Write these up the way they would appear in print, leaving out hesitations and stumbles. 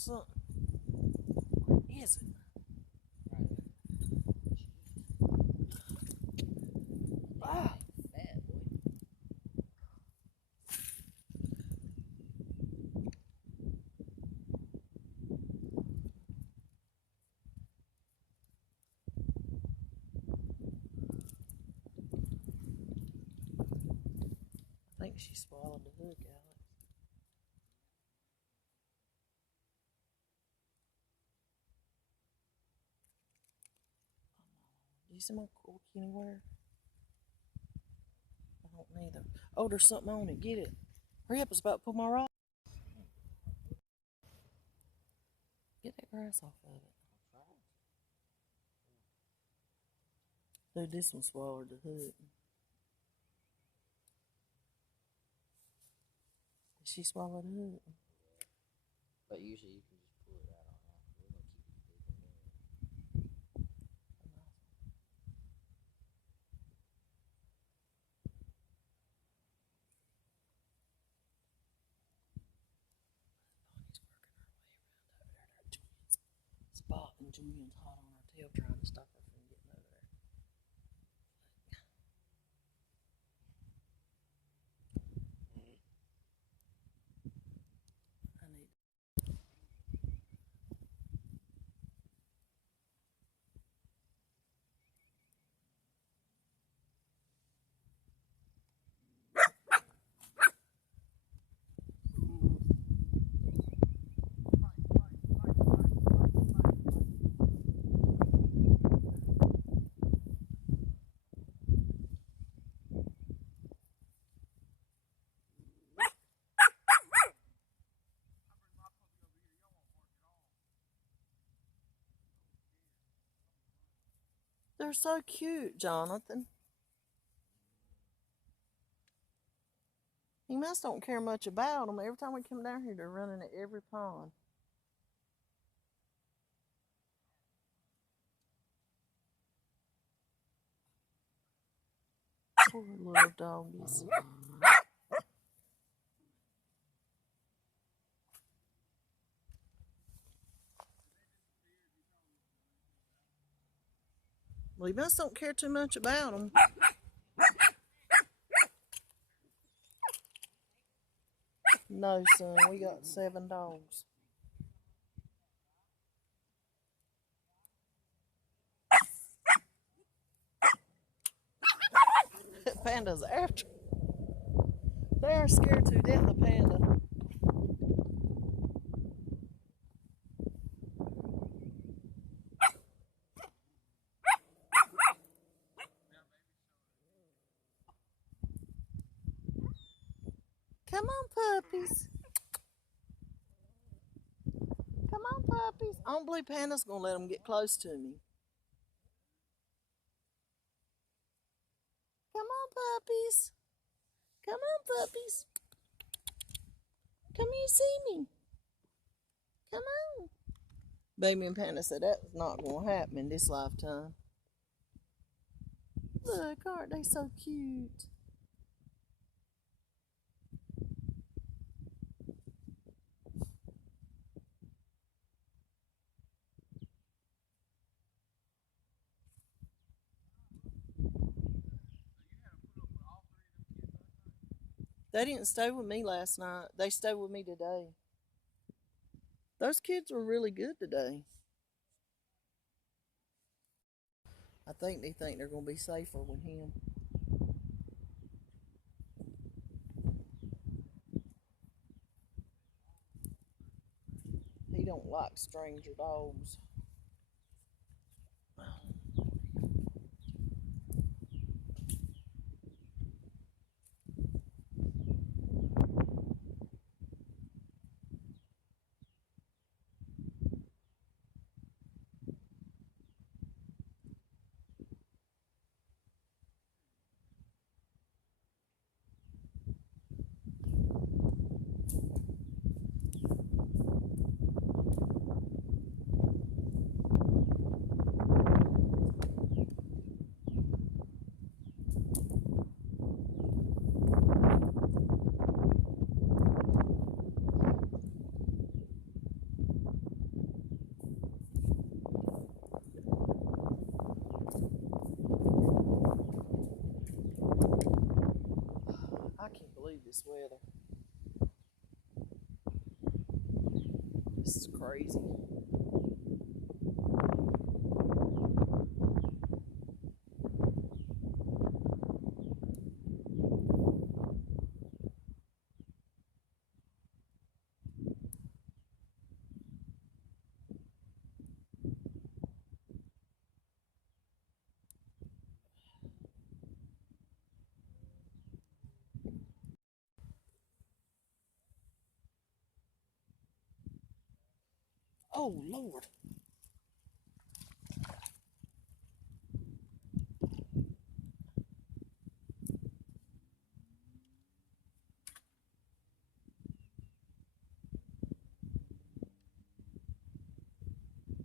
So, where is it? Ah, Bad boy. I think she swallowed the hook, Alex. Do you see my cork anywhere? I don't neither. Oh, there's something on it. Get it. Hurry up, it's about to pull my rod. Get that grass off of it. Dude, this one swallowed the hook. Did she swallow the hook? But usually you can just pull it out on that. We're gonna keep it big and Spot and Julian's hot on her tail trying to stop her from getting over there. I need. They're so cute, Jonathan. He must don't care much about them. Every time we come down here, they're running at every pond. Poor little doggies. Well, he must don't care too much about them. No, son, we got 7 dogs. Panda's after. They are scared to death of Panda. Come on, puppies. Come on, puppies. I don't believe Panda's gonna let them get close to me. Come on, puppies. Come on, puppies. Come here, see me. Come on. Baby and Panda said that was not gonna happen in this lifetime. Look, aren't they so cute? They didn't stay with me last night. They stayed with me today. Those kids were really good today. I think they think they're going to be safer with him. He don't like stranger dogs. this weather. This is crazy. Oh, Lord.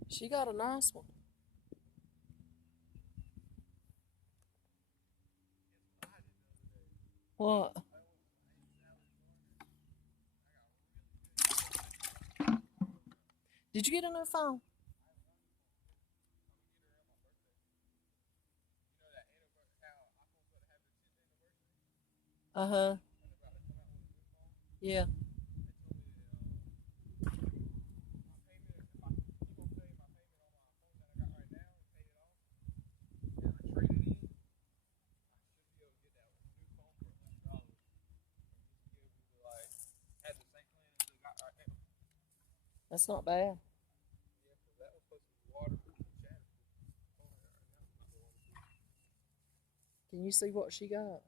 She got a nice one. What? Did you get a new phone? Uh-huh. Yeah. That's not bad. Can you see what she got?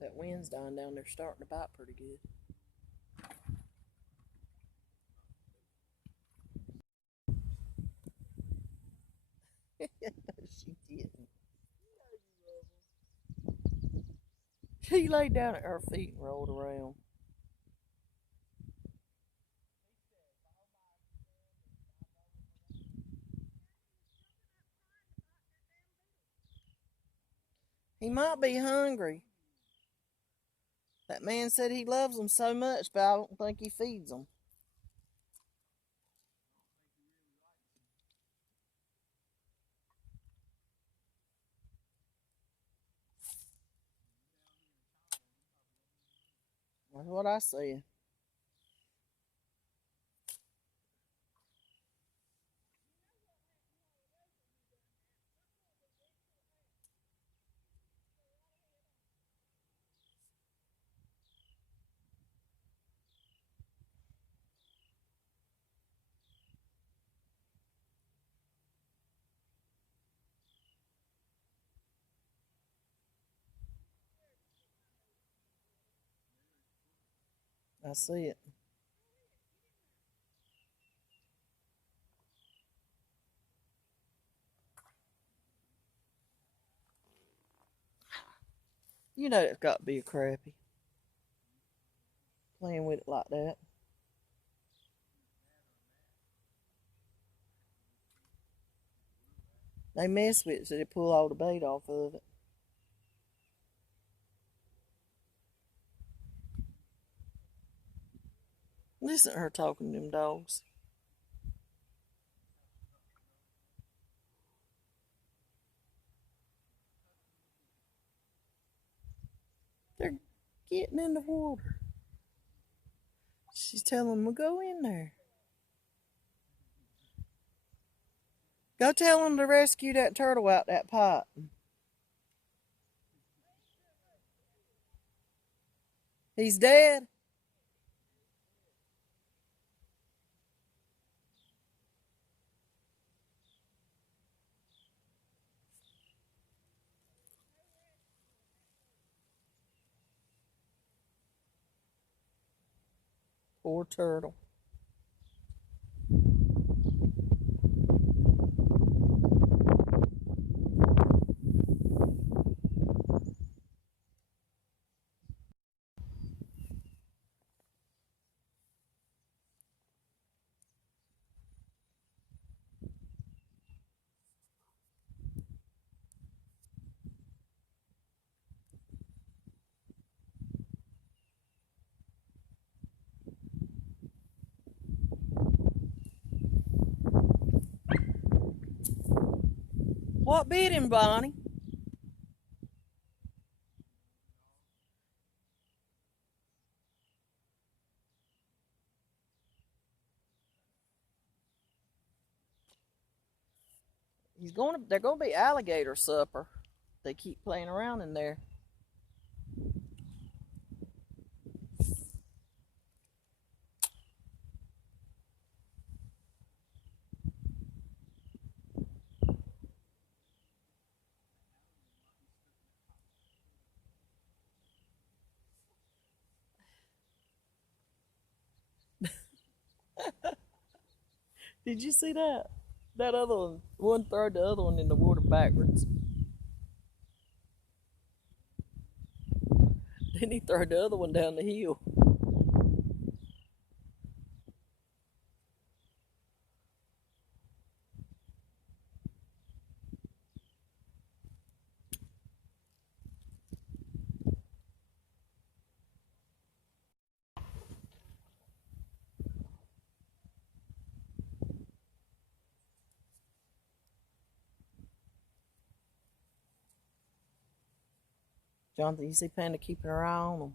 That wind's dying down there, starting to bite pretty good. She didn't. He laid down at her feet and rolled around. He might be hungry. That man said he loves them so much, but I don't think he feeds them. That's what I said. I see it. You know it's got to be a crappie. Playing with it like that. They mess with it so they pull all the bait off of it. Listen to her talking to them dogs. They're getting in the water. She's telling them to go in there. Go tell them to rescue that turtle out that pipe. He's dead. Poor turtle. What bit him, Bonnie? They're gonna be alligator supper. They keep playing around in there. Did you see that? That other one threw the other one in the water backwards. Then he threw the other one down the hill. Jonathan, you see Panda keeping her eye on them.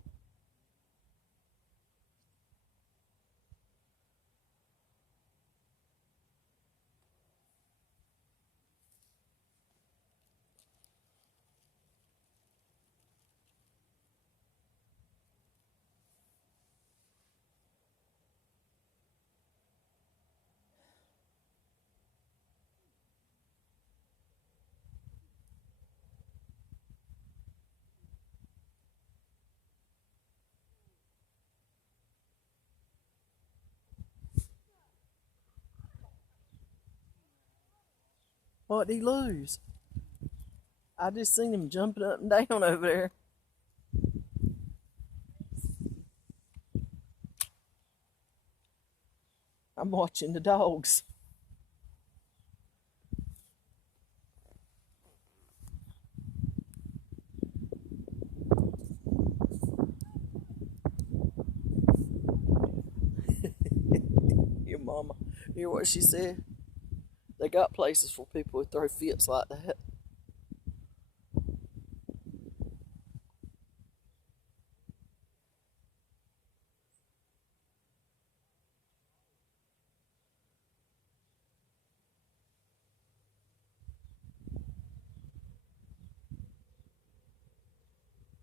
What did he lose? I just seen him jumping up and down over there. I'm watching the dogs. Your mama, you hear what she said? They got places for people who throw fits like that.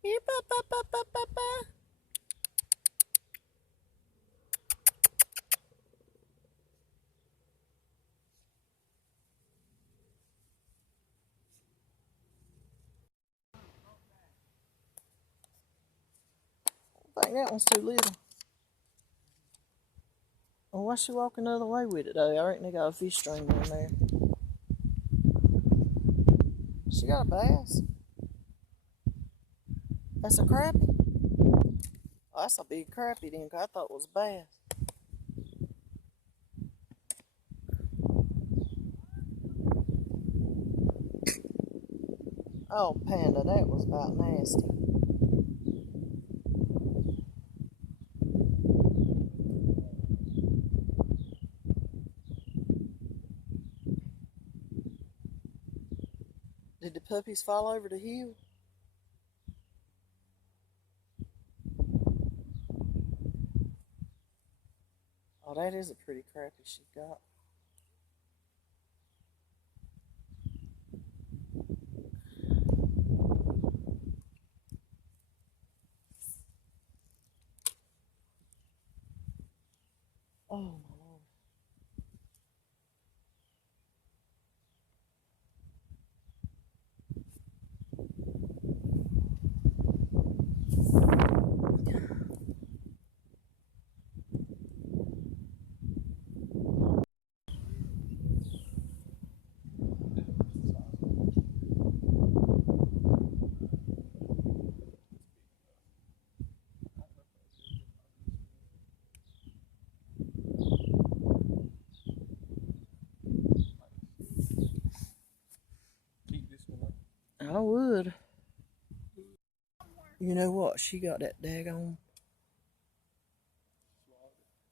Here, ba, ba, ba, ba, ba, ba. I think that one's too little. Oh, why's she walking the other way with it though? I reckon they got a fish string in there. She got a bass. That's a crappie. Oh, that's a big crappie then, 'cause I thought it was a bass. Oh, Panda, that was about nasty. Did the puppies fall over the hill? Oh, that is a pretty crappie she got. Oh, my Lord. I would. You know what? She got that daggone.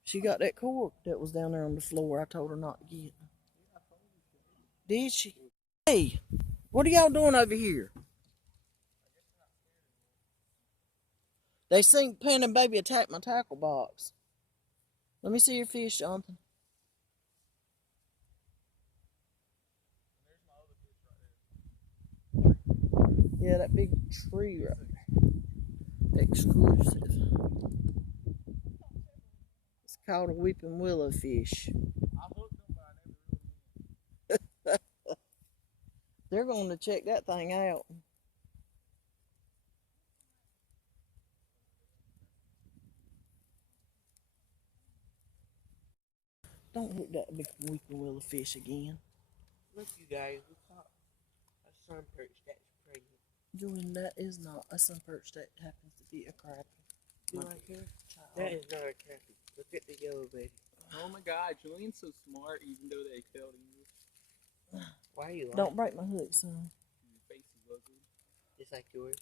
She got that cork that was down there on the floor. I told her not to get. Did she? Hey, what are y'all doing over here? They seen Panda and Baby attack my tackle box. Let me see your fish, Jonathan. Yeah, that big tree right there. Exclusive. It's called a weeping willow fish. They're going to check that thing out. Don't hook that big weeping willow fish again. Look, you guys, we caught a sun perch that's pregnant. Julian, that is not a sun perch. That happens to be a crappie. You like her? That is not a crappie. Look at the yellow baby. Oh my god, Julian's so smart even though they failed English. Why are you lying? Don't break my hook, son. Your face is ugly. Just like yours.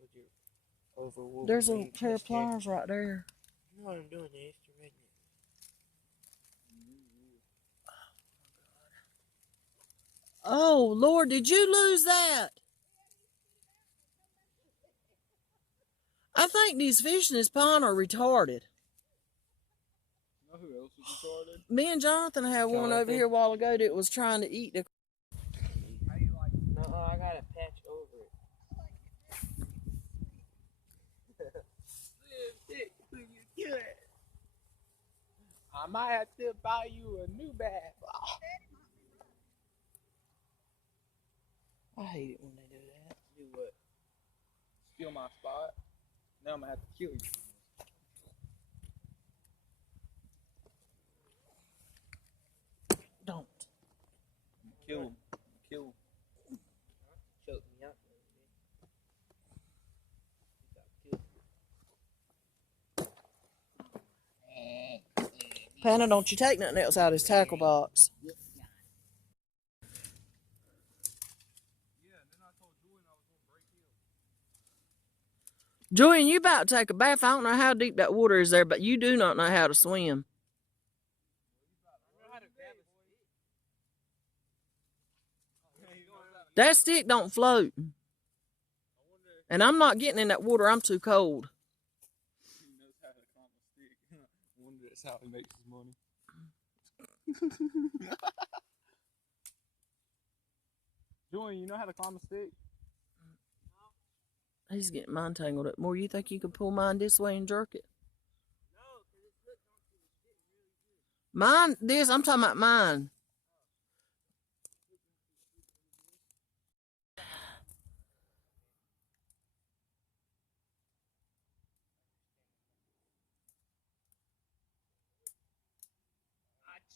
With your over. There's a pair of pliers right there. You know what I'm doing there? It's the redneck. Oh, Lord, did you lose that? I think these fish in this pond are retarded. You know who else is retarded? Me and Jonathan had one over Jonathan? here a while ago that was trying to eat the... How you like it? No, I got a patch over it. I might have to buy you a new bag. I hate it when they do that. Do what? Steal my spot? Now I'm gonna have to kill you. Don't. Kill him. Kill him. Choked me out. Panda, don't you take nothing else out of his tackle box. Julian, you about to take a bath. I don't know how deep that water is there, but you do not know how to swim. That stick don't float. And I'm not getting in that water. I'm too cold. He knows how to climb a stick. I wonder that's how he makes his money. Julian, you know how to climb a stick? He's getting mine tangled up more. You think you could pull mine this way and jerk it? Mine, this, I'm talking about mine.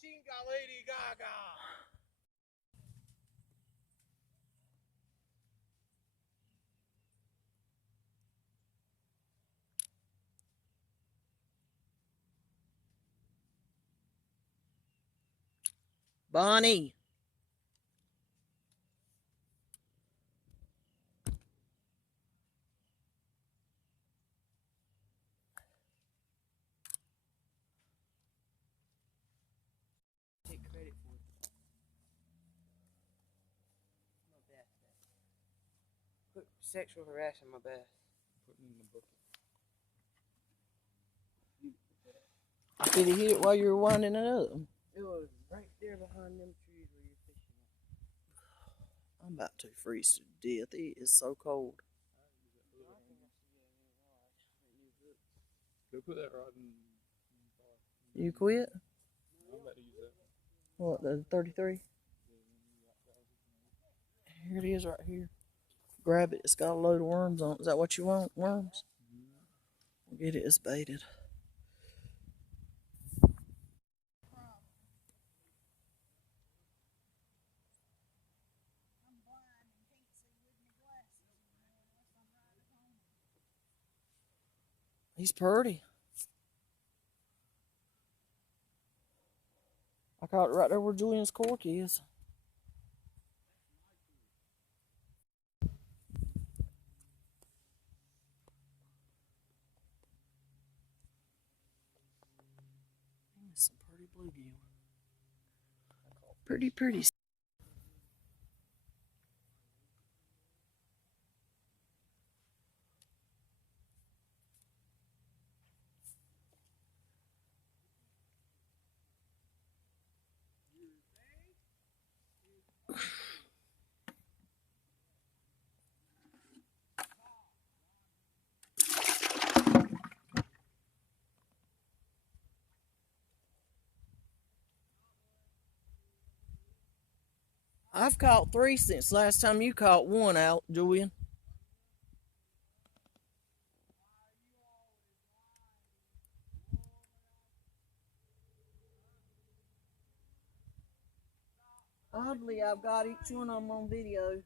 Chinga Lady Gaga! Bonnie. Take credit for it. My bath. Put sexual harassment on my bath. Put it in the bucket. Did he hit it while you were winding it up? It was right there behind them trees where you're fishing. I'm about to freeze to death. It is so cold. Go put that rod in. You quit? I'm about to use that. What, the 33? Here it is right here. Grab it. It's got a load of worms on it. Is that what you want? Worms? We'll get it. It's baited. He's pretty. I caught it right there where Julian's cork is. Some pretty bluegill. Pretty. I've caught 3 since last time you caught 1 out, Julian. Oddly, I've got each one of them on video.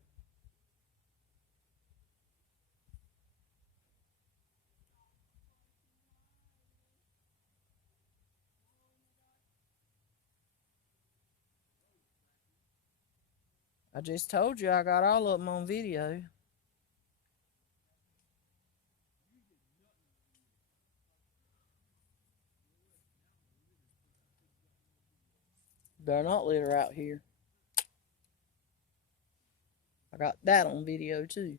I just told you I got all of them on video. Better not litter out here. I got that on video too.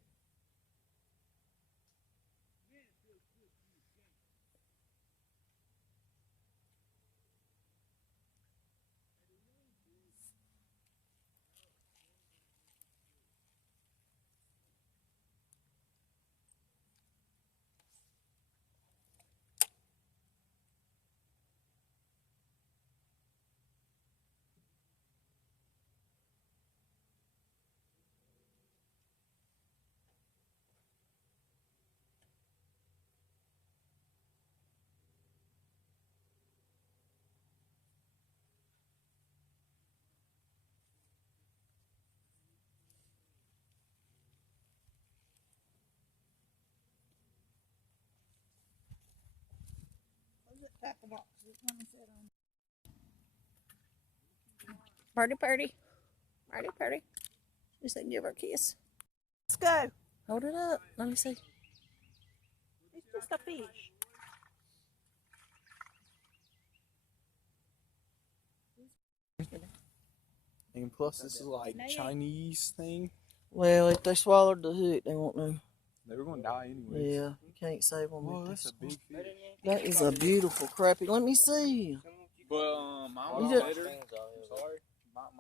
Party, party. Party, party. You said give her a kiss. Let's go. Hold it up. Let me see. It's just a fish. And plus, this is like Chinese thing. Well, if they swallowed the hook, they won't know. They were gonna die anyway. Yeah, you can't save them. Whoa, if that's they a big swallow. fish. That is a beautiful crappie. Let me see. But mine You was just- better. Sorry.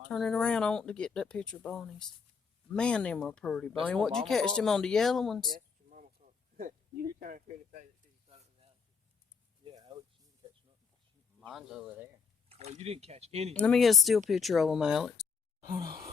Turn it around. I want to get that picture of Bonnie's. Man, them are pretty, Bonnie. what What'd you Mama catch caught? them on the yellow ones? You trying to say that she thought it was out. Yeah, Alex, you didn't catch nothing. Mine's over there. Well, you didn't catch any. Let me get a still picture of them, Alex. Hold on.